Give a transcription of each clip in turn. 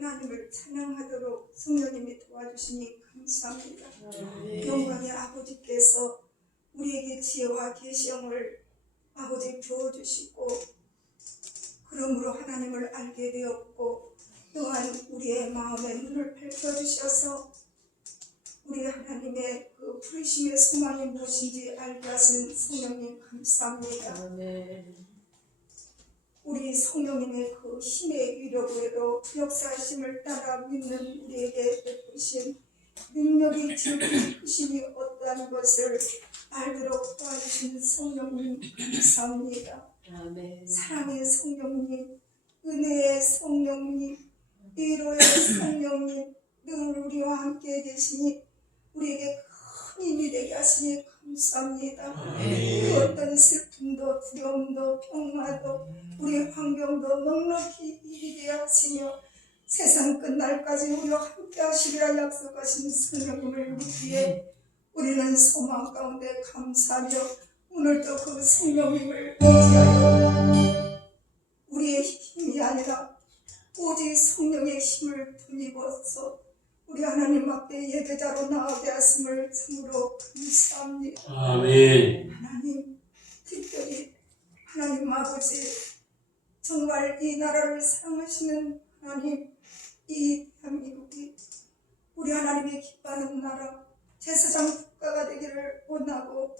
하나님을 찬양하도록 성령님이 도와주시니 감사합니다. 영광의 아버지께서 우리에게 지혜와 계시형을 아버지 부어주시고 그러므로 하나님을 알게 되었고 또한 우리의 마음의 눈을 펼쳐주셔서 우리 하나님의 그 부르심의 소망이 무엇인지 알게 하신 성령님 감사합니다. 우리 성령님의 그 힘의 위력으로 역사하심을 따라 믿는 우리에게 베푸신 능력이 지극히 크심이 어떠한 것을 알도록 도와주신 성령님 감사합니다. 사랑의 성령님, 은혜의 성령님, 위로의 성령님, 늘 우리와 함께 계시니 우리에게 큰 힘이 되게 하시니 감사합니다. 그 어떤 슬픔도 두려움도 평화도 우리의 환경도 넉넉히 이기게 하시며 세상 끝날까지 우리와 함께 하시리라 약속하신 성령님을 믿기에 우리는 소망 가운데 감사하며 오늘도 그 성령님을 의지하여 우리의 힘이 아니라 오직 성령의 힘을 힘입어서 우리 하나님 앞에 예배자로 나오게 하심을 참으로 감사합니다. 아멘. 하나님, 특별히 하나님 아버지, 정말 이 나라를 사랑하시는 하나님, 이 대한민국이 우리 하나님의 기뻐하는 나라, 제사장 국가가 되기를 원하고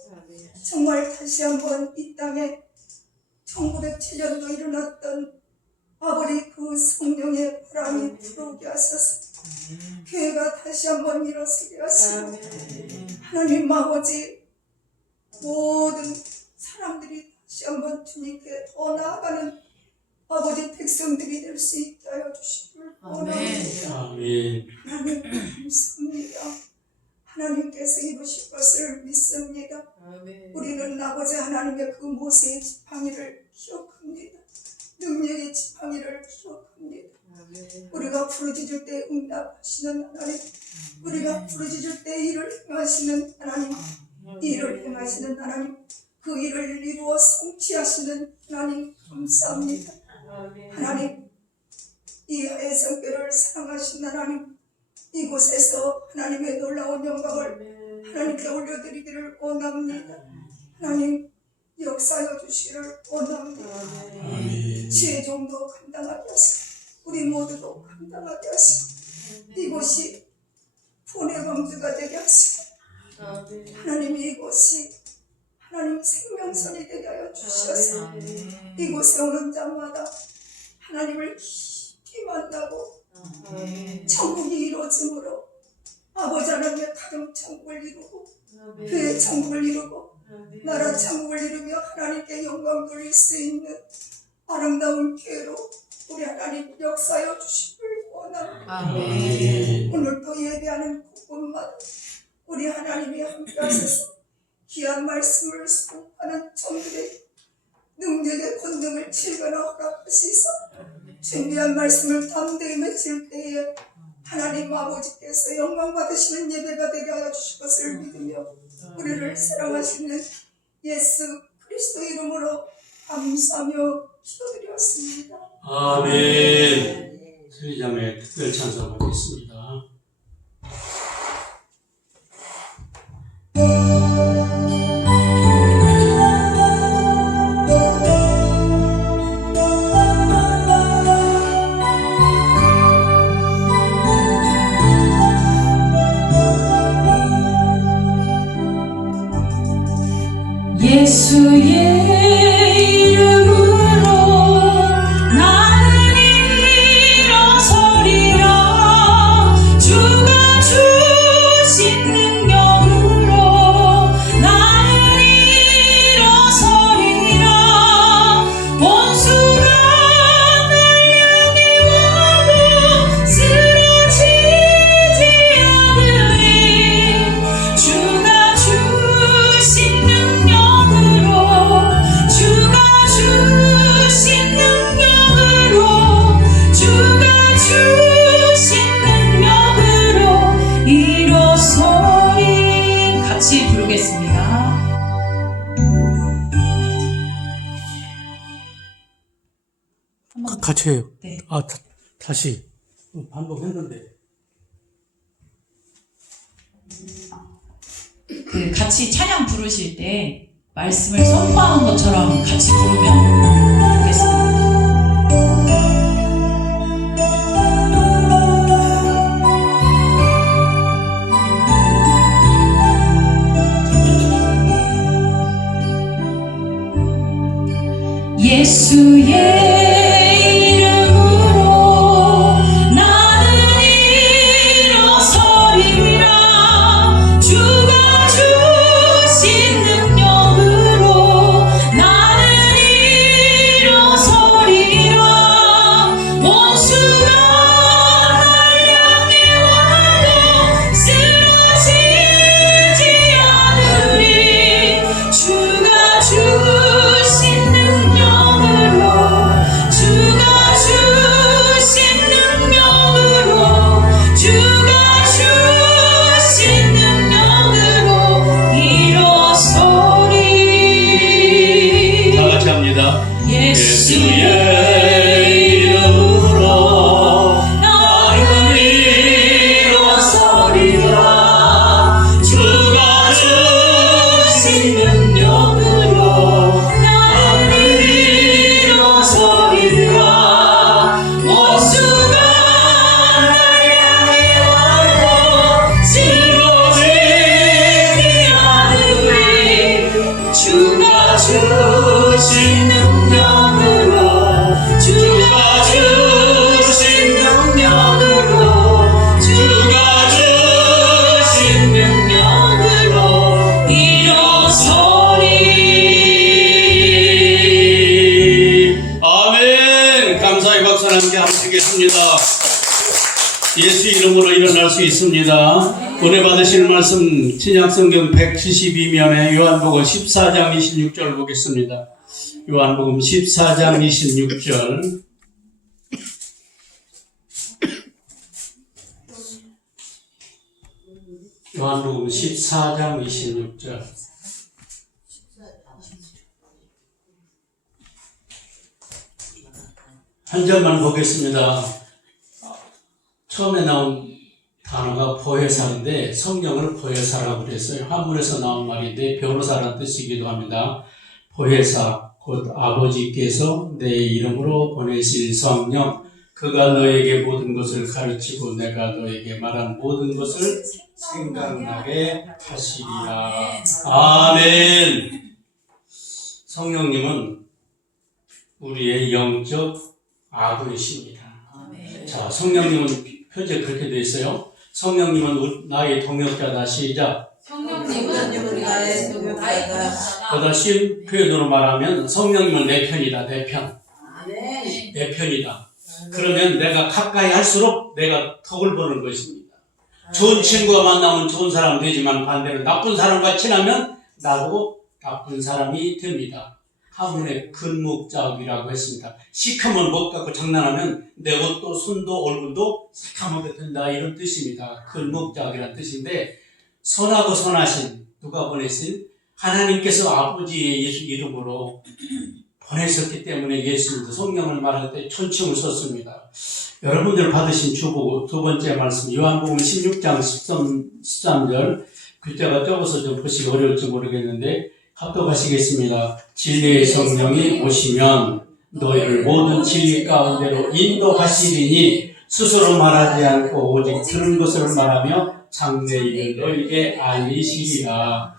정말 다시 한번 이 땅에 1907년도 일어났던 아버지 그 성령의 바람이 불어오게 하셔서 교회가 다시 한번 일어서게 하시고 하나님 아버지 모든 사람들이 다시 한번 주님께 더 나아가는 아버지 백성들이 될 수 있게 하여 주시길 원합니다. 하나님 감사합니다. 하나님께서 이루실 것을 믿습니다. 우리는 아버지 하나님의 그 모세의 지팡이를 기억합니다. 능력의 지팡이를 기억합니다. 우리가 부르짖을 때 응답하시는 하나님, 우리가 부르짖을 때 일을 행하시는 하나님, 일을 행하시는 하나님, 그 일을 이루어 성취하시는 하나님 감사합니다. 하나님, 이 해성교를 사랑하신 하나님, 이곳에서 하나님의 놀라운 영광을 하나님께 올려드리기를 원합니다. 하나님 역사하여 주시기를 원합니다. 지혜 정도 감당하게 하시고 우리 모두도 감당하게 하시고 이곳이 본의 범주가 되게 하시고 하나님 이곳이 하나님 생명선이 되게 하여 주셔서 이곳에 오는 자마다 하나님을 깊이 만나고 천국이 이루어짐으로 아버지 하나님의 가정 천국을 이루고 교회 천국을 이루고 나라 천국을 이루며 하나님께 영광 돌릴 수 있는 아름다운 교회로 우리 하나님 역사하여 주시길 원합니다. 오늘도 예배하는 곳곳마다 우리 하나님이 함께 하셔서 귀한 말씀을 수록하는 종들의 능력의 권능을 질거나 허락하시사 준비한 말씀을 담대히 맺을 때에 하나님 아버지께서 영광 받으시는 예배가 되게 하여 주실 것을 믿으며 우리를 사랑하시는 예수 그리스도 이름으로 감사하며 기도드렸습니다. 아멘. 수리자매 특별 찬송하겠습니다. 예수의 이름으로 나는 일어서리라. 주가 주신 능력으로 나는 일어서리라. 원수가 날 향해 와도 쓰러지지 않으리. 주가 주신 능력으로 주가 주신 능력으로 주가 주신 능력으로 일어서리. 같이 부르겠습니다. 같이 해요. 네. 다시. 반복했는데. 같이 찬양 부르실 때 말씀을 선포하는 것처럼 같이 부르면 좋겠습니다. 예수의 이름으로 나는 일어서리라. 주가 주신 능력으로 나는 일어서리라. 원수가 날 향해 와도 쓰러지지 않으리. 주가 주신 능력으로 주가 주신 능력으로 주가 주신 능력으로 일어서리. 다 같이 합니다. 예수의 이름으로 나는 일어서리라. 주가 주신 능력으로 나는 일어서리라. 원수가 날 향해 와도 쓰러지지 않으리. 주가 주신 능력으로 주가 주신 능력으로 주가 주신 능력으로 일어서리. 아멘. 감사의 박수를 함께 하시겠습니다. 예수 이름으로 일어날 수 있습니다. 오늘 받으실 말씀 신약성경 172면에 요한복음 14장 26절 보겠습니다. 요한복음 14장 26절. 요한복음 14장 26절. 한 절만 보겠습니다. 처음에 나온 단어가 보혜사인데 성령을 보혜사라고 그랬어요. 한문에서 나온 말인데 변호사라는 뜻이기도 합니다. 보혜사, 곧 아버지께서 내 이름으로 보내실 성령, 그가 너에게 모든 것을 가르치고 내가 너에게 말한 모든 것을 생각나게 하시리라. 아멘. 성령님은 우리의 영적 아버지십니다. 자, 성령님은 표제 그렇게 되어 있어요. 성령님은 나의 동역자다. 시작. 성령님은 나의 동역자다. 보다 쉬운 표현으로 말하면 성령님은 내 편이다. 내 편. 아멘. 내 편이다. 그러면 내가 가까이 할수록 내가 덕을 보는 것입니다. 좋은 친구가 만나면 좋은 사람 되지만 반대로 나쁜 사람과 친하면 나도 나쁜 사람이 됩니다. 한문에 근묵자업이라고 했습니다. 시커먼 못 갖고 장난하면 내 옷도 손도 얼굴도 새카맣게 된다, 이런 뜻입니다. 근묵자업이라는 뜻인데, 선하고 선하신 누가 보내신 하나님께서 아버지의 예수 이름으로 보내셨기 때문에 예수님도 성령을 말할 때 촌칭을 썼습니다. 여러분들 받으신 주보고 두 번째 말씀 요한복음 16장 13절, 글자가 적어서 좀 보시기 어려울지 모르겠는데 합독하시겠습니다. 진리의 성령이 오시면 너희를 모든 진리 가운데로 인도하시리니 스스로 말하지 않고 오직 들은 것을 말하며 장래 일을 너희에게 알리시리라.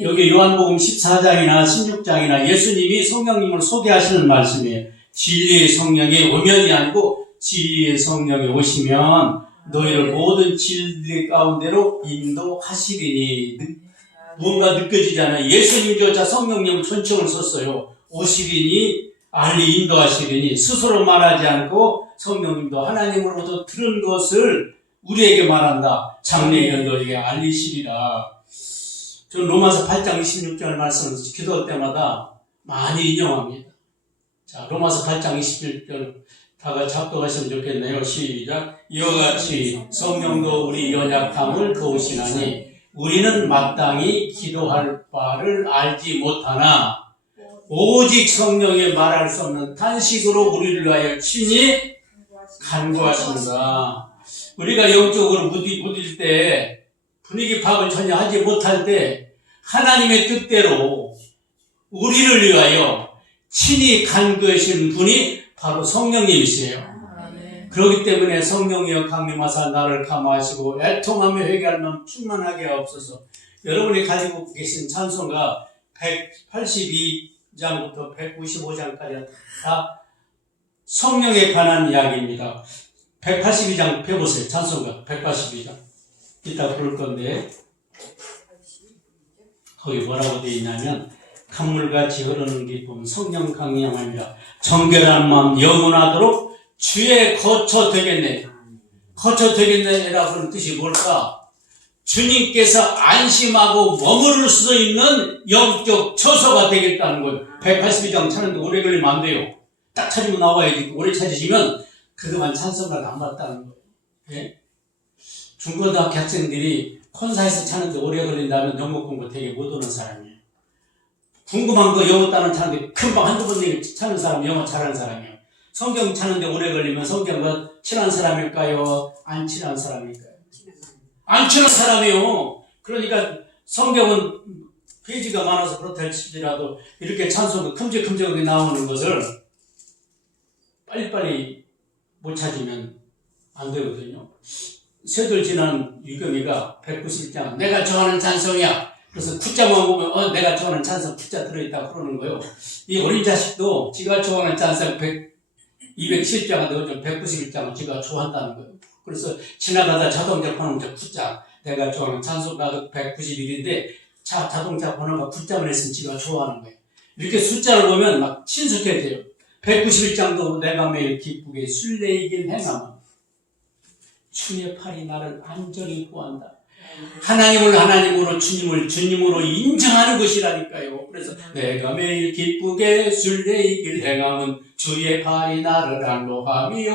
여기 요한복음 14장이나 16장이나 예수님이 성령님을 소개하시는 말씀이에요. 진리의 성령이 오면이 아니고 진리의 성령이 오시면 너희를 모든 진리 가운데로 인도하시리니. 뭔가 느껴지잖아요. 예수님조차 성령님을 천칭을 썼어요. 오시리니, 알리 인도하시리니, 스스로 말하지 않고 성령님도 하나님으로부터 들은 것을 우리에게 말한다. 장래일을 너희에게 알리시리라. 전 로마서 8장 26절 말씀을 기도할 때마다 많이 인용합니다. 자, 로마서 8장 21절 다 같이 합독하시면 좋겠네요. 시작. 이와 같이 성령도 우리 연약함을 도우시나니 우리는 마땅히 기도할 바를 알지 못하나 오직 성령의 말할 수 없는 탄식으로 우리를 위하여 친히 간구하신다. 우리가 영적으로 부딪힐 때 분위기 파악을 전혀 하지 못할 때 하나님의 뜻대로 우리를 위하여 친히 간구하신 분이 바로 성령님이시에요. 그렇기 때문에 성령이여 강림하사 나를 감화하시고 애통하며 회개할 마음 충만하게 하옵소서. 여러분이 가지고 계신 찬송가 182장부터 195장까지 다 성령에 관한 이야기입니다. 182장 펴보세요. 찬송가 182장. 이따 부를 건데 거기 뭐라고 되어 있냐면 강물같이 흐르는 기쁨 성령 강림하니라 정결한 마음 영원하도록 주의 거처 되겠네. 거처 되겠네라고 하는 뜻이 뭘까? 주님께서 안심하고 머무를 수 있는 영적 처소가 되겠다는 거예요. 182장 찾는데 오래 걸리면 안 돼요. 딱 찾으면 나와야지. 오래 찾으시면 그동안 찬송가가 안 맞다는 거예요. 예? 중고등학교 학생들이 콘사에서 찾는데 오래 걸린다면 영어 공부 되게 못 오는 사람이에요. 궁금한 거 영어 단어 찾는데 금방 한두 번 찾는 사람 영어 잘하는 사람이에요. 성경 찾는데 오래 걸리면 성경과 친한 사람일까요? 안 친한 사람일까요? 안 친한 사람이에요. 그러니까 성경은 페이지가 많아서 그렇다 할지라도 이렇게 찬송가 큼직큼직하게 나오는 것을 빨리빨리 못 찾으면 안 되거든요. 세돌 지난 유경이가 191장 내가 좋아하는 찬송이야. 그래서 굿자만 보면 내가 좋아하는 찬송 굿자 들어있다 그러는 거예요. 이 어린 자식도 지가 좋아하는 찬송 207장인데 요즘 191장은 지가 좋아한다는 거예요. 그래서 지나가다 자동차 번호가 굿자 내가 좋아하는 찬송가도 191인데 자동차 번호가 굿자만 했으면 지가 좋아하는 거예요. 이렇게 숫자를 보면 막 친숙해져요. 191장도 내가 매일 기쁘게 순례이길 행하면 주의 팔이 나를 안전히 구한다. 하나님을 하나님으로 주님을 주님으로 인정하는 것이라니까요. 그래서 내가 매일 기쁘게 순례이길 행하면 주의 팔이 나를 안로하며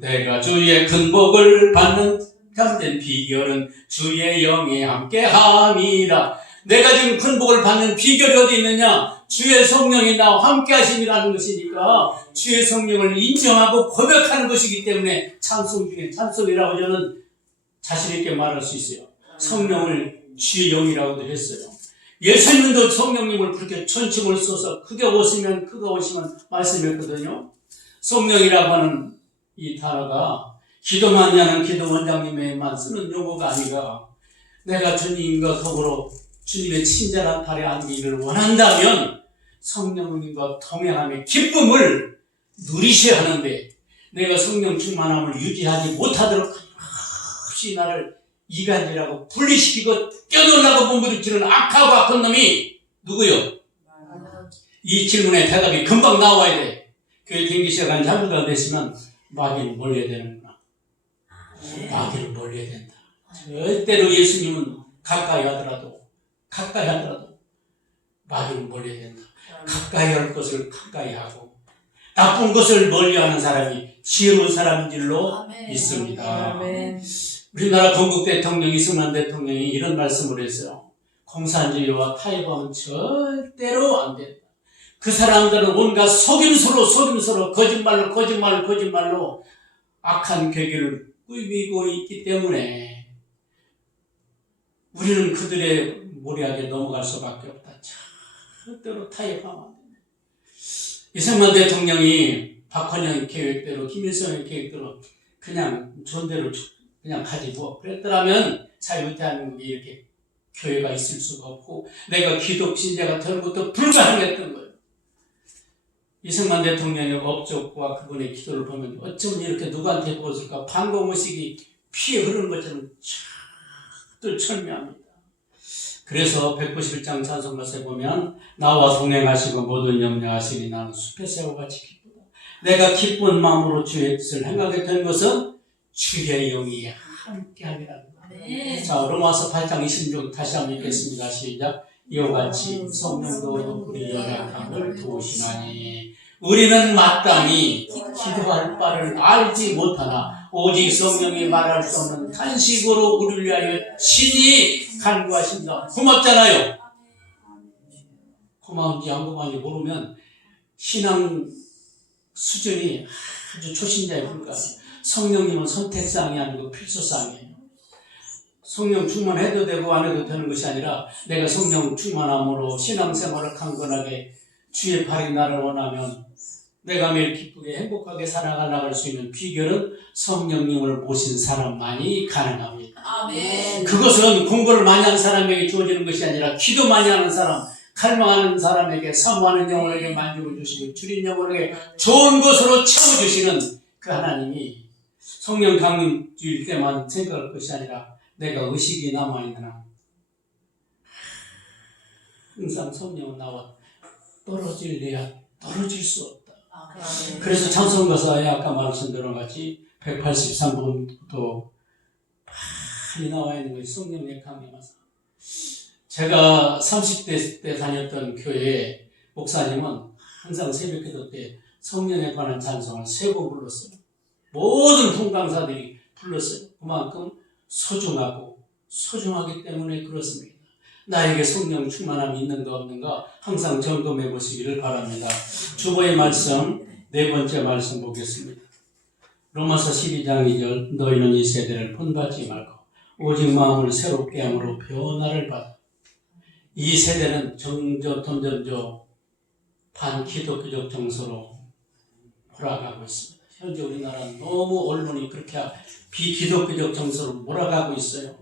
내가 주의 큰 복을 받는 참된 비결은 주의 영이 함께함이라. 내가 지금 큰 복을 받는 비결이 어디 있느냐? 주의 성령이 나와 함께 하심이라는 것이니까 주의 성령을 인정하고 고백하는 것이기 때문에 찬송 중에 찬송이라고 저는 자신 있게 말할 수 있어요. 성령을 주의 영이라고도 했어요. 예수님도 성령님을 그렇게 천칭을 써서 크게 오시면 말씀했거든요. 성령이라고 하는 이 단어가 기도 많이 하는 기도 원장님에만 쓰는 용어가 아니라 내가 주님과 더불어 주님의 친절한 팔에 앉기를 원한다면 성령님과 동행함의 기쁨을 누리셔야 하는데 내가 성령 충만함을 유지하지 못하도록 없이 나를 이간질하고 분리시키고 껴놓으려고 몸부림치는 악하고 악한 놈이 누구요? 이 질문에 대답이 금방 나와야 돼. 교회 댕기 시작한 지 한두 달 됐으면 마귀를 몰려야 되는구나. 마귀를 몰려야 된다. 절대로 예수님은 가까이 하더라도 마귀를 몰려야 된다. 가까이 할 것을 가까이 하고 나쁜 것을 멀리하는 사람이 지혜로운 사람인 줄로 믿습니다. 우리나라 건국 대통령 이승만 대통령이 이런 말씀을 했어요. 공산주의와 타협하면 절대로 안 된다. 그 사람들은 온갖 속임수로 거짓말로 악한 계기를 꾸미고 있기 때문에 우리는 그들의 모래하게 넘어갈 수밖에 없다. 절대로 타협하면 안 된다. 이승만 대통령이 박헌영 계획대로 김일성의 계획대로 그냥 존대로 그냥 가지고 그랬더라면 자유 대한민국에 이렇게 교회가 있을 수가 없고 내가 기독 신자가 되는 것도 불가능했던 거예요. 이승만 대통령의 업적과 그분의 기도를 보면 어쩌면 이렇게 누구한테 보았을까 반공의식이 피에 흐르는 것처럼 철미합니다. 그래서 191장 찬송가에 보면 나와 동행하시고 모든 염려하시니 나는 숲의 새우같이 기쁘다. 내가 기쁜 마음으로 주의 뜻을 행하게 된 것은 주의 영이 함께하리라. 자, 로마서 8장 26 다시 한번 읽겠습니다. 시작. 이와 같이 성령도 우리 연약함을 도우시나니 우리는 마땅히 기도할 바를 알지 못하나 오직 성령이 말할 수 없는 탄식으로 우리를 위하여 신이 간구하신다. 고맙잖아요. 고마운지 안 고마운지 모르면 신앙 수준이 아주 초신자에 불과합니다. 성령님은 선택사항이 아니고 필수사항이에요. 성령 충만해도 되고 안 해도 되는 것이 아니라 내가 성령 충만함으로 신앙생활을 강건하게 주의 팔이 나를 원하면 내가 매일 기쁘게 행복하게 살아나갈 수 있는 비결은 성령님을 모신 사람만이 가능합니다. 아멘. 그것은 공부를 많이 하는 사람에게 주어지는 것이 아니라 기도 많이 하는 사람, 갈망하는 사람에게, 사모하는 영혼에게 만족을 주시고 줄인 영혼에게 좋은 것으로 채워주시는 그 하나님이 성령 강림주일 때만 생각할 것이 아니라 내가 의식이 남아있는 한 항상 성령은 나와 떨어질래야 떨어질 수 없다. 그래서 찬송가사에 아까 말씀드린 같이 183번도 많이 나와 있는 것이 성령의 강림하사. 제가 30대 때 다녔던 교회에 목사님은 항상 새벽기도 때 성령에 관한 찬송을 3번 불렀어요. 모든 통강사들이 불렀어요. 그만큼 소중하기 때문에 그렇습니다. 나에게 성령 충만함이 있는가 없는가 항상 점검해 보시기를 바랍니다. 주보의 말씀 4번째 말씀 보겠습니다. 로마서 12장 2절 너희는 이 세대를 본받지 말고 오직 마음을 새롭게 함으로 변화를 받아. 이 세대는 점점 반기독교적 정서로 몰아가고 있습니다. 현재 우리나라는 너무 언론이 그렇게 비기독교적 정서로 몰아가고 있어요.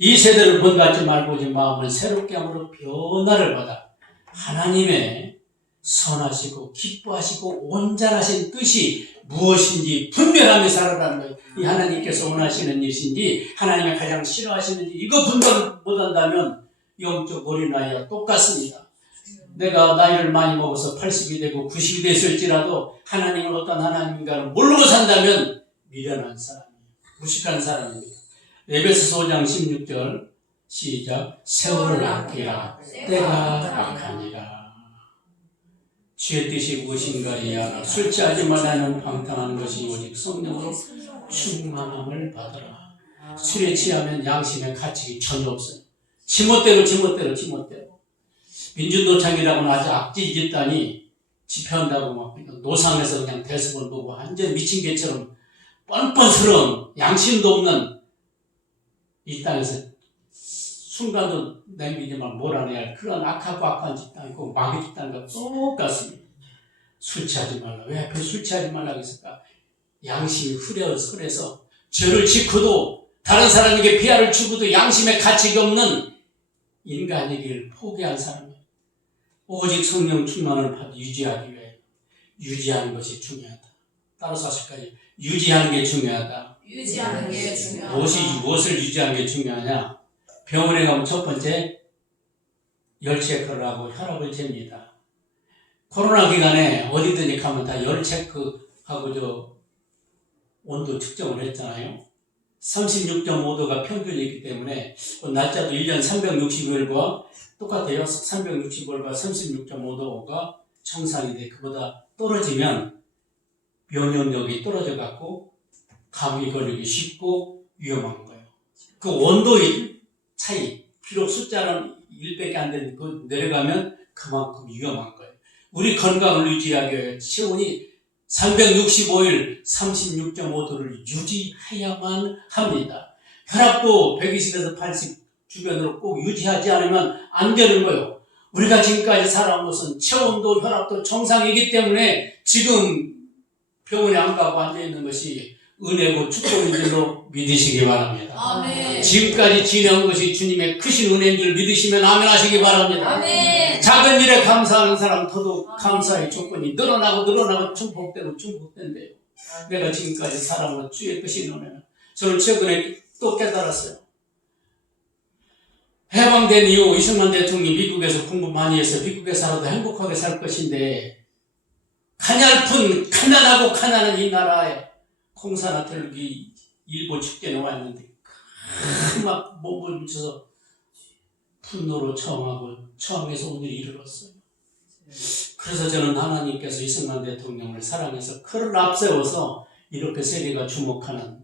이 세대를 본받지 말고 오직 마음을 새롭게 함으로 변화를 받아 하나님의 선하시고 기뻐하시고 온전하신 뜻이 무엇인지 분별하며 살아가는 거예요. 이 하나님께서 원하시는 일인지 하나님이 가장 싫어하시는지 이거 분별 못한다면 영적 어린아이와 똑같습니다. 내가 나이를 많이 먹어서 80이 되고 90이 됐을지라도 하나님은 어떤 하나님인가를 모르고 산다면 미련한 사람이에요. 무식한 사람입니다. 에베소서 5장 16절 시작. 세월을 아끼라 때가 악하니라. 주의 뜻이 무엇인가 이해하라. 술 취하지 말라는 방탕한 것이 오직 성령으로 충만함을 받아라. 술에 취하면 양심의 가치가 전혀 없어요. 지멋대로 민주노총이라고는 아주 악질 집단이 집회한다고 막 노상에서 그냥 대습을 보고 완전 미친 개처럼 뻔뻔스러운 양심도 없는 이 땅에서 순간도 남기지만 몰아내야 할 그런 악한 집단이고 마귀 집단과 똑같습니다. 술 취하지 말라. 왜 앞에 술 취하지 말라고 했을까? 양심이 흐려서 죄를 짓고도 다른 사람에게 피해를 주고도 양심의 가치가 없는 인간이기를 포기한 사람이에요. 오직 성령 충만을 유지하기 위해 유지하는 것이 중요하다. 따라서 하실까요? 유지하는 게 중요하다. 유지하는 게 중요하다. 무엇을 유지하는 게 중요하냐? 병원에 가면 첫 번째 열 체크를 하고 혈압을 잽니다. 코로나 기간에 어디든지 가면 다 열 체크하고 온도 측정을 했잖아요. 36.5도가 평균이기 때문에 날짜도 1년 365일과 똑같아요. 365일과 36.5도가 정상인데 그보다 떨어지면 면역력이 떨어져 갖고 감기 걸리기 쉽고 위험한 거예요. 그 온도의 차이, 비록 숫자는 1밖에 안 되는 그 내려가면 그만큼 위험한 거예요. 우리 건강을 유지하기 위해 체온이 365일 36.5도를 유지해야만 합니다. 혈압도 120에서 80 주변으로 꼭 유지하지 않으면 안 되는 거예요. 우리가 지금까지 살아온 것은 체온도 혈압도 정상이기 때문에 지금 병원에 안 가고 앉아있는 것이 은혜고 축복인 줄로 믿으시기 바랍니다. 아멘. 지금까지 지내온 것이 주님의 크신 은혜인 줄 믿으시면 아멘 하시기 바랍니다. 아멘. 작은 일에 감사하는 사람 더더욱 감사의 조건이 늘어나고 충복된대요. 내가 지금까지 살아온 주의 크신 은혜는 저는 최근에 또 깨달았어요. 해방된 이후 이승만 대통령이 미국에서 공부 많이 해서 미국에 살아도 행복하게 살 것인데 가냘픈 가난한 이 나라에 콩사나 텔기 일본 축제에 왔는데 막 몸을 묻혀서 분노로 처음에서 오늘 이르렀어요. 그래서 저는 하나님께서 이승만 대통령을 사랑해서 그를 앞세워서 이렇게 세계가 주목하는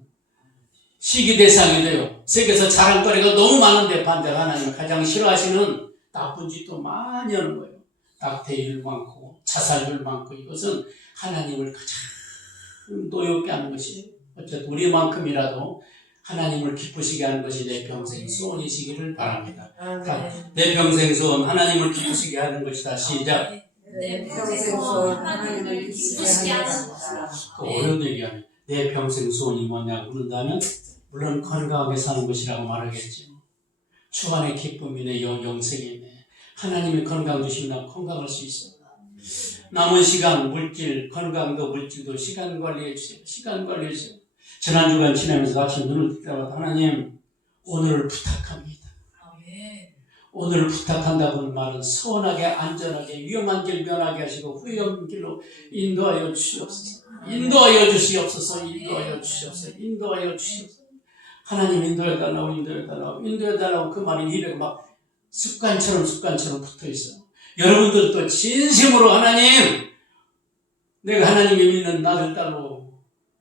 시기 대상이 돼요. 세계에서 자랑거리가 너무 많은데 반대로 하나님이 가장 싫어하시는 나쁜 짓도 많이 하는 거예요. 낙태일 많고 자살률 많고 이것은 하나님을 가장 노엽게 하는 것이 어쨌든 우리만큼이라도 하나님을 기쁘시게 하는 것이 내 평생 소원이시기를 바랍니다. 내 평생 소원 하나님을 기쁘시게 하는 것이다. 시작. 내 평생 소원 하나님을 기쁘시게 하는 그 어려운 얘기하면 내 평생 소원이 뭐냐고 물은다면 물론 건강하게 사는 것이라고 말하겠죠. 주안의 기쁨이 내 영생이네. 하나님이 건강 주시면 건강할 수 있어. 남은 시간 물질 건강도 물질도 시간 관리해 주세요. 시간 관리해 주세요. 지난 주간 지나면서 아침 눈을 뜰 때마다 하나님 오늘을 부탁합니다. 오늘을 부탁한다고는 말은 선하게 안전하게 위험한 길 면하게 하시고 후회 없는 길로 인도하여 주시옵소서. 인도하여 주시옵소서. 인도하여 주시옵소서. 인도하여 주시옵소서. 하나님 인도해달라고 인도해달라고 인도해달라고 그 말이 이래 막 습관처럼 붙어있어. 여러분들도 진심으로 하나님 내가 하나님이 믿는 나들 딸로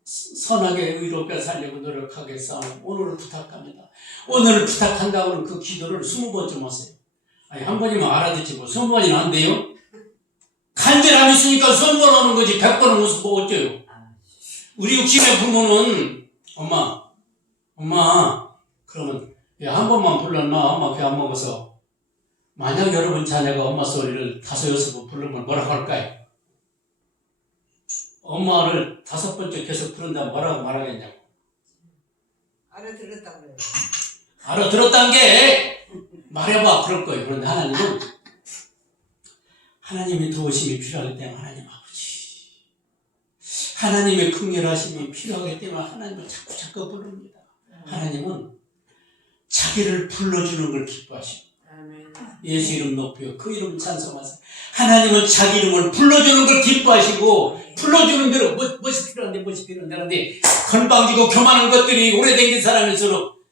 선하게 의롭게 살려고 노력하게 싸우고 오늘을 부탁합니다. 오늘을 부탁한다고는 그 기도를 20번쯤 하세요. 아니 한 번이면 알아듣지 뭐 20번이나 안 돼요? 간절함이 있으니까 20번 하는 거지 100번은 무슨 뭐 어때요? 우리 육신의 부모는 엄마 그러면 한 번만 불렀나 엄마 배 안 먹어서 만약 여러분 자녀가 엄마 소리를 5, 6번 부르면 뭐라고 할까요? 엄마를 5번째 계속 부른다면 뭐라고 말하겠냐고. 알아들었다고 그래요. 알아들었다는 게 말해봐 그럴 거예요. 그런데 하나님은 하나님의 도우심이 필요하기 때문에 하나님 아버지 하나님의 긍휼하심이 필요하기 때문에 하나님을 자꾸 부릅니다. 하나님은 자기를 불러주는 걸 기뻐하시고 예수 이름 높여 그 이름 찬송하세요. 하나님은 자기 이름을 불러주는 걸 기뻐하시고 불러주는 대로 무엇이 필요한데 건방지고 교만한 것들이 오래된 사람일수록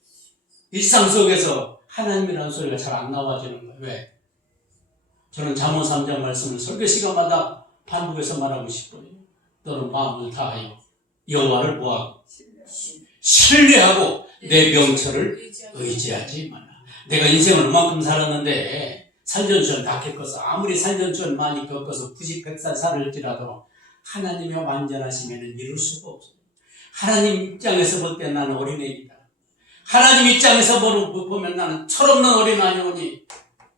일상 속에서 하나님이라는 소리가 잘 안 나와지는 거예요. 왜? 저는 잠언 3장 말씀을 설교 시간마다 반복해서 말하고 싶어요. 너는 마음을 다하여 여호와를 뭐하고 신뢰하고 내 명철을 의지하지 마라. 내가 인생을 얼만큼 살았는데 살전수원 다 겪어서 아무리 살전수원 많이 겪어서 90, 100살 살을지라도 하나님의 완전하심에는 이룰 수가 없어요. 하나님 입장에서 볼 때 나는 어린애이다. 하나님 입장에서 보면 나는 철없는 어린아이오니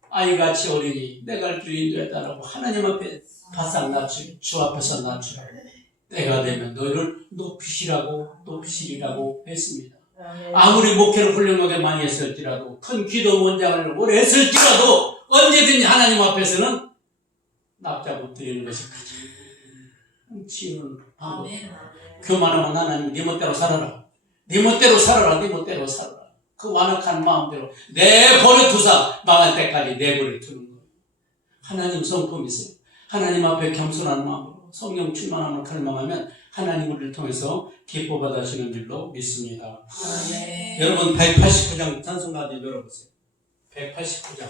아이같이 어린이 내가 할 줄 인도해달라고 하나님 앞에 바싹 주 앞에서 낮추라고 때가 되면 너희를 높이시리라고 했습니다. 아무리 목회를 훌륭하게 많이 했을지라도 큰 기도 원장을 오래 했을지라도 언제든지 하나님 앞에서는 납작 드리는 것이 가장 치유는 방법. 교만하면 하나님 네 멋대로 살아라. 네 멋대로 살아라. 네 멋대로 살아라. 그 완악한 마음대로 내버려 두사 망할 때까지 내버려 두는 거예요. 하나님 성품이세요. 하나님 앞에 겸손한 마음으로 성령 충만함을 갈망하면 하나님 우리를 통해서 기뻐 받으시는 줄로 믿습니다. 여러분 189장 찬송가 좀 열어보세요. 189장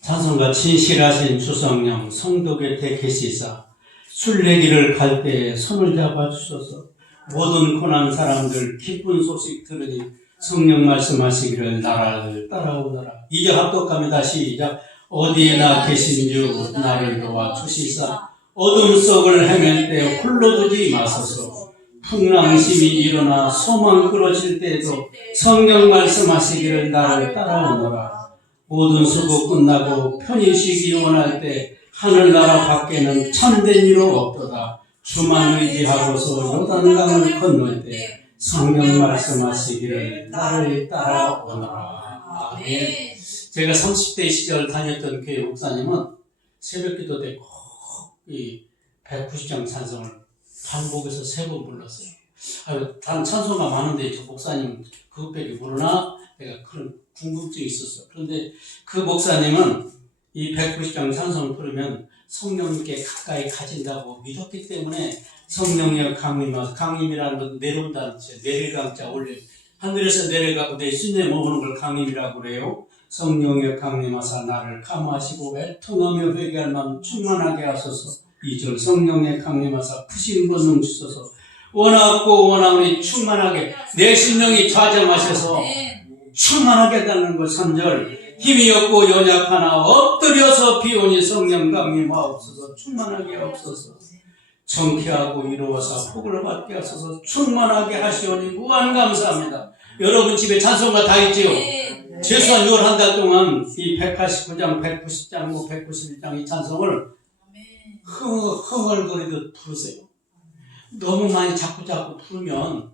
찬송가 진실하신 주성령 성도 곁에 계시사 순례길을 갈 때에 손을 잡아주소서. 모든 고난 사람들 기쁜 소식 들으니 성령 말씀하시기를 나를 따라오너라. 이제 합독합니다. 시작. 어디에나 계신 주 나를 도와주시사 어둠 속을 헤맬 때 홀로 두지 마소서. 풍랑심이 일어나 소망 끊어질 때에도 성령 말씀하시기를 나를 따라오너라. 모든 수고 끝나고 편히 쉬기 원할 때 하늘나라 밖에는 참된 이로 없도다. 주만 의지하고서 요단강을 건널 때 성령 말씀하시기를 나를 따라오너라. 아멘. 제가 30대 시절 다녔던 교회 목사님은 새벽기도 때 꼭 이 190장 찬송을 반복해서 3번 불렀어요. 단 찬송가 많은데 저 목사님 그것밖에 모르나? 내가 그런 궁금증이 있었어. 그런데 그 목사님은 이 190장 찬송을 부르면 성령님께 가까이 가진다고 믿었기 때문에 성령의 강림이라는 건 내려온다는 뜻이에요. 내릴 강자 올려 하늘에서 내려가고 내 신에 머무는 걸 강림이라고 그래요. 성령의 강림하사 나를 감하시고 애통하며 회개할 마음 충만하게 하소서. 2절 성령의 강림하사 푸신 본능 주소서. 원하고 원하오니 충만하게 내 심령이 좌정하셔서 충만하게 해달라는 것. 3절 힘이 없고 연약하나 엎드려서 비오니 성령 강림하옵소서. 충만하게 하옵소서. 정쾌하고 이루어서 복을 받게 하소서. 충만하게 하시오니 무한 감사합니다. 여러분 집에 찬송가 다 있지요? 최소한 11달 동안 이 189장, 190장, 191장 이 찬송을 흥얼거리듯 부르세요. 너무 많이 자꾸 부르면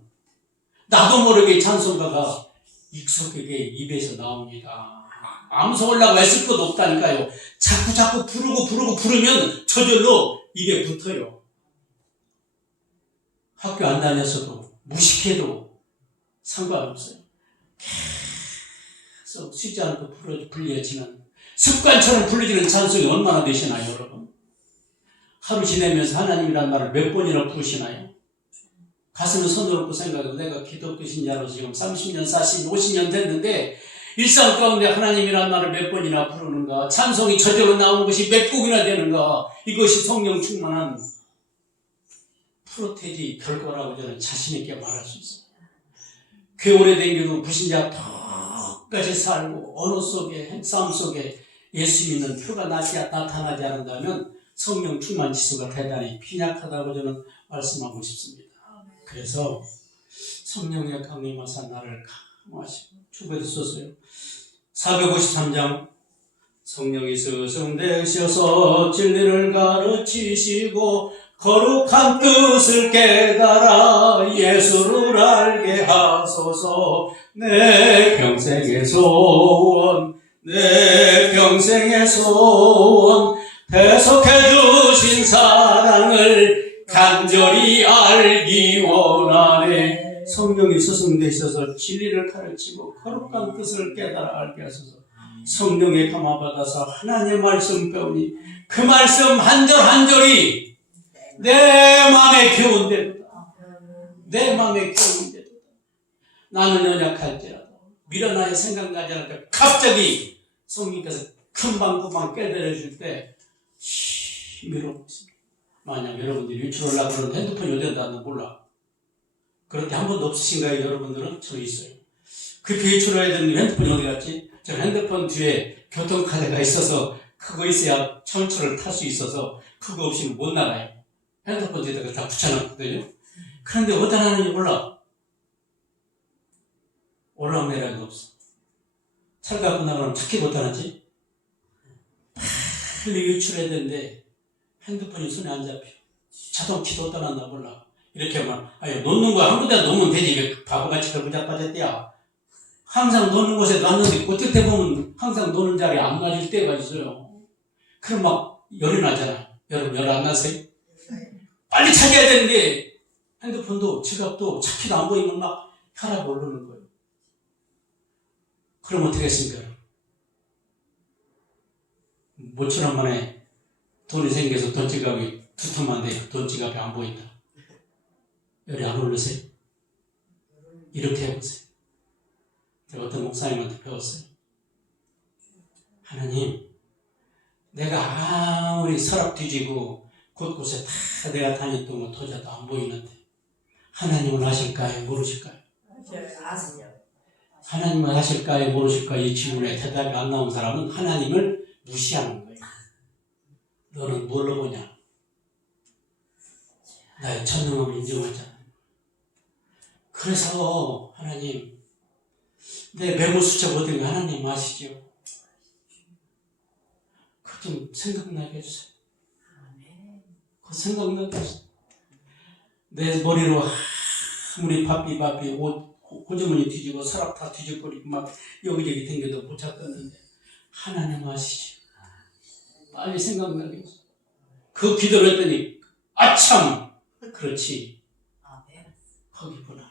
나도 모르게 찬송가가 익숙하게 입에서 나옵니다. 암송하려고 애쓸 것도 없다니까요. 자꾸 부르면 저절로 입에 붙어요. 학교 안 다녔어도 무식해도 상관없어요. 계속 쉬지 않고 불려지는 습관처럼 불려지는 찬송이 얼마나 되시나요, 여러분? 하루 지내면서 하나님이란 말을 몇 번이나 부르시나요? 가슴에 손을 얹고 생각해도 내가 기독교 신자로서 지금 30년, 40년, 50년 됐는데 일상 가운데 하나님이란 말을 몇 번이나 부르는가? 찬송이 저절로 나오는 것이 몇 곡이나 되는가? 이것이 성령 충만한 프로테지 결과라고 저는 자신있게 말할 수 있어요. 꽤 오래 댕겨도 불신자 끝까지 살고 언어 속에 삶 속에 예수 믿는 표가 나타나지 않는다면 성령 충만 지수가 대단히 빈약하다고 저는 말씀하고 싶습니다. 그래서 성령의 강림하사 나를 강하시고 주변에 썼어요. 453장 성령이 스승되셔서 진리를 가르치시고 거룩한 뜻을 깨달아 예수를 알게 하소서. 내 평생의 소원 배속해 주신 사랑을 간절히 알기 원하네. 성령이 스승되셔서 진리를 가르치고 거룩한 뜻을 깨달아 알게 하소서. 성령의 감화받아서 하나님의 말씀 배우니 그 말씀 한 절 한 절이 내 마음에 겨운대도다. 내 마음에 겨운대도다. 나는 연약할지라도 미련하여 생각나지 않을 때 갑자기 성령께서 금방금방 깨달아 줄 때 밀어보고 있습니다. 만약 여러분들이 유출하려고 그러는 핸드폰이 어디 갔나 몰라. 그럴 때 한 번도 없으신가요? 여러분들은? 저 있어요. 급히 유출해야 되는 핸드폰이 어디 갔지? 저 핸드폰 뒤에 교통카드가 있어서 그거 있어야 천초를 탈 수 있어서 그거 없이는 못 나가요. 핸드폰 뒤에다가 다 붙여놨거든요. 그런데 어디다 놨는지 몰라. 올라오는 애라도 없어. 차를 갖고 나가면 찾기도 어디다 놨지? 빨리 유출해야 되는데 핸드폰이 손에 안 잡혀. 자동키도 어디다 놨나 몰라. 이렇게 하면 놓는 거 한 군데 놓으면 되지. 왜 바보같이 걸부자 빠졌대야. 항상 놓는 곳에 놨는데 그때 때 보면 항상 놓는 자리에 안 놔질 때가 있어요. 그럼 막 열이 나잖아. 여러분 열 안 나세요? 빨리 찾아야 되는데 핸드폰도 지갑도 찾기도 안 보이면 막 혈압이 오르는 거예요. 그럼 어떻게 했습니까? 모처럼 만에 돈이 생겨서 돈 지갑이 두툼한데 돈 지갑이 안 보인다. 열이 안 오르세요? 이렇게 해보세요. 제가 어떤 목사님한테 배웠어요. 하나님, 내가 아무리 서랍 뒤지고 곳곳에 다 내가 다녔던 거 도저히 안 보이는데 하나님은 아실까요? 모르실까요? 하나님은 아실까요? 모르실까요? 이 질문에 대답이 안 나온 사람은 하나님을 무시하는 거예요. 너는 뭘로 보냐? 나의 전능함을 인정하잖아. 그래서 하나님, 내 메모 숫자가 어딘가 하나님 아시죠? 그거 좀 생각나게 해주세요. 그거 생각나게 해주세요. 내 머리로 아무리 바삐 호주머니 뒤지고 서랍 다 뒤져버리고 막 여기저기 댕겨도 못 찾겠는데 하나님 아시죠? 빨리 생각나게 해주세요. 그 기도를 했더니 아참 그렇지 거기구나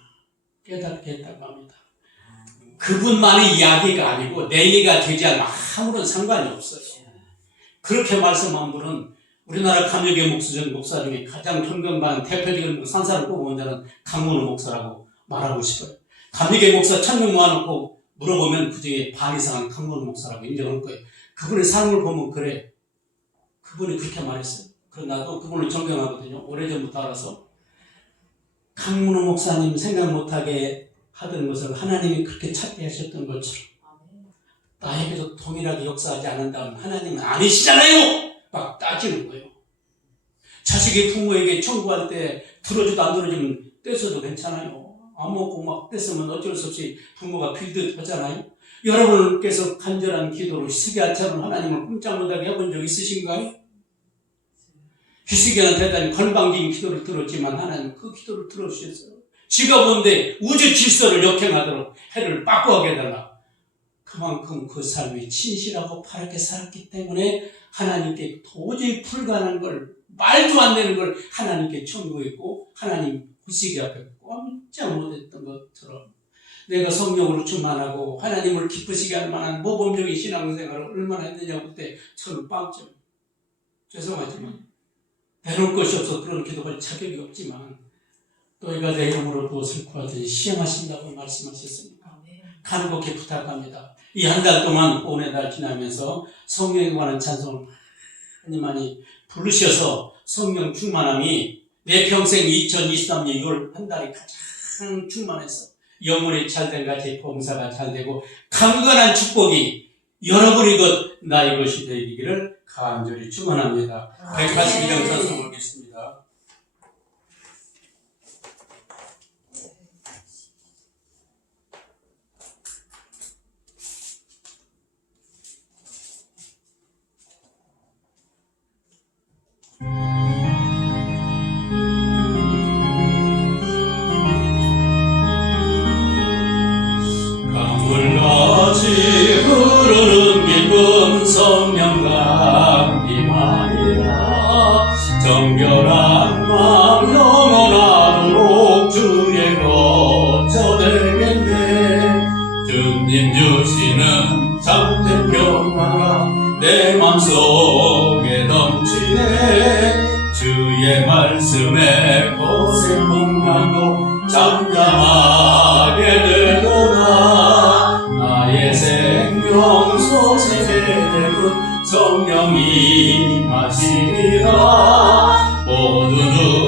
깨닫게 했다고 합니다. 그분만의 이야기가 아니고 내 얘기가 되지 않으면 아무런 상관이 없어요. 그렇게 말씀한 분은 우리나라 감역의 목사 중에 가장 존경받는 대표적인 산사를 꼽으면 저는 강문호 목사라고 말하고 싶어요. 감역의 목사 1000명 모아놓고 물어보면 그중에 반 이상은 강문호 목사라고 인정할 거예요. 그분의 삶을 보면 그래. 그분이 그렇게 말했어요. 그래서 나도 그분을 존경하거든요. 오래전부터 알아서. 강문호 목사님 생각 못하게 하던 것을 하나님이 그렇게 찾게 하셨던 것처럼 나에게도 동일하게 역사하지 않는다면 하나님은 아니시잖아요. 막 따지는 거예요. 자식이 부모에게 청구할 때 들어주도 안 들어주면 떼서도 괜찮아요. 안 먹고 막 떼서면 어쩔 수 없이 부모가 빌듯 하잖아요. 여러분께서 간절한 기도로 히스기야처럼 하나님을 꼼짝 못하게 해본 적 있으신가요? 히스기야는 대단히 건방진 기도를 들었지만 하나님 그 기도를 들어주셨어요. 지가 본데 우주 질서를 역행하도록 해를 빠꾸하게 해달라. 그만큼 그 삶이 진실하고 바르게 살았기 때문에 하나님께 도저히 불가능한 걸, 말도 안 되는 걸 하나님께 청구했고 하나님 히스기야 앞에 꼼짝 못했던 것처럼 내가 성령으로 충만하고 하나님을 기쁘시게 할 만한 모범적인 신앙생활을 얼마나 했느냐고 그때 저는 빵점. 죄송하지만 배울 것이 없어 그런 기도할 자격이 없지만 너희가 내 이름으로 무엇을 구하든지 시행하신다고 말씀하셨습니다. 간곡히 부탁합니다. 이 한 달 동안 보훈의 달 지나면서 성령에 관한 찬송을 많이 부르셔서 성령 충만함이 내 평생 2023년 6월 한 달이 가장 충만해서 영혼이 잘된 같이 봉사가 잘되고 강건한 축복이 여러분의 것 나의 것이 되기를 간절히 축원합니다. 182장 찬송 보겠습니다. 강물같이 흐르는 기쁨 성령 감기만이라 정결한 마음 영원하도록 주의 거처 되겠네. 주님 주시는 참된 평화가 내 맘속에 넘치네. 주의 말씀에 고생 공감도 잠잠하게 되도다. 나의 생명 솟게 되군 성령이 마시리라. 모든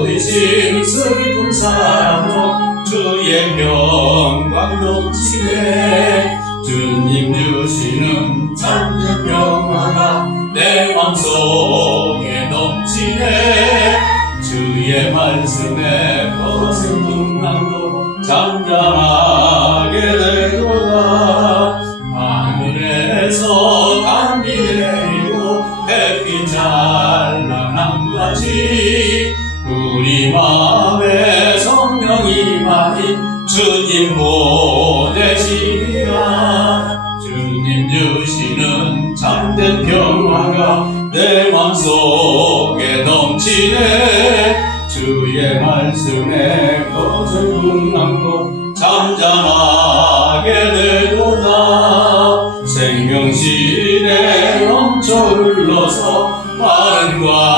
의심 슬픔 사랑 주의 평강 넘치네. 주님 주시는 참된 평화가 내 맘속에 넘치네. 주의 말씀에 거센 풍랑도 잠잠하게 되도다. 하늘에서 단비 내리고 햇빛 찬란한 같이 우리 마음에 성령이 많이 주님 보내시리라. 주님 주시는 참된 평화가 내 맘속에 넘치네. 주의 말씀에 거센 풍랑도 잠잠하게 되도다. 생명실에 넘쳐 흘러서 마른 과